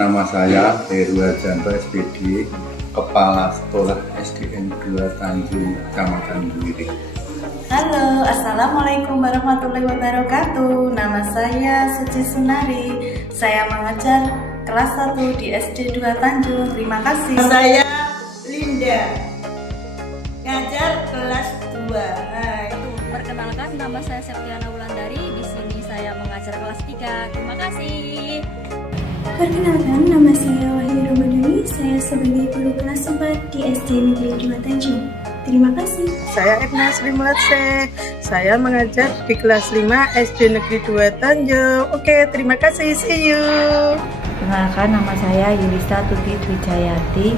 Nama saya Heru Harjanto SPD, Kepala Sekolah SDN 2 Tanjung, Kecamatan Buiri. Halo, Assalamualaikum warahmatullahi wabarakatuh. Nama saya Suci Sunari. Saya mengajar kelas 1 di SD 2 Tanjung. Terima kasih. Saya Linda, ngajar kelas 2. Perkenalkan, nama saya Septiana Wulandari. Di sini saya mengajar kelas 3. Terima kasih. Perkenalkan, nama saya Wahyu Ramadhani. Saya sebagai guru kelas 4 di SD Negeri 2 Tanjung. Terima kasih. Saya Edna Sri Melase. Saya mengajar di kelas 5 SD Negeri 2 Tanjung. Oke, terima kasih. See you. Perkenalkan, nama saya Yulista Tuti Twijayati.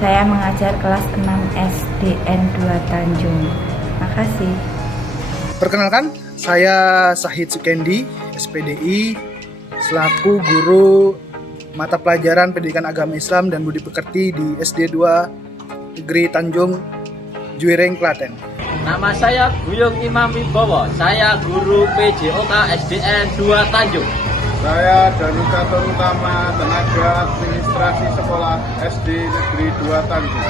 Saya mengajar kelas 6 SDN 2 Tanjung. Makasih. Perkenalkan, saya Sahid Sukendi, SPDI, selaku guru mata pelajaran Pendidikan Agama Islam dan Budi Pekerti di SD 2 Negeri Tanjung, Juireng, Klaten. Nama saya Guyung Imam Wibowo, saya guru PJOK SDN 2 Tanjung. Saya Danucatur Utama, tenaga administrasi sekolah SD Negeri 2 Tanjung.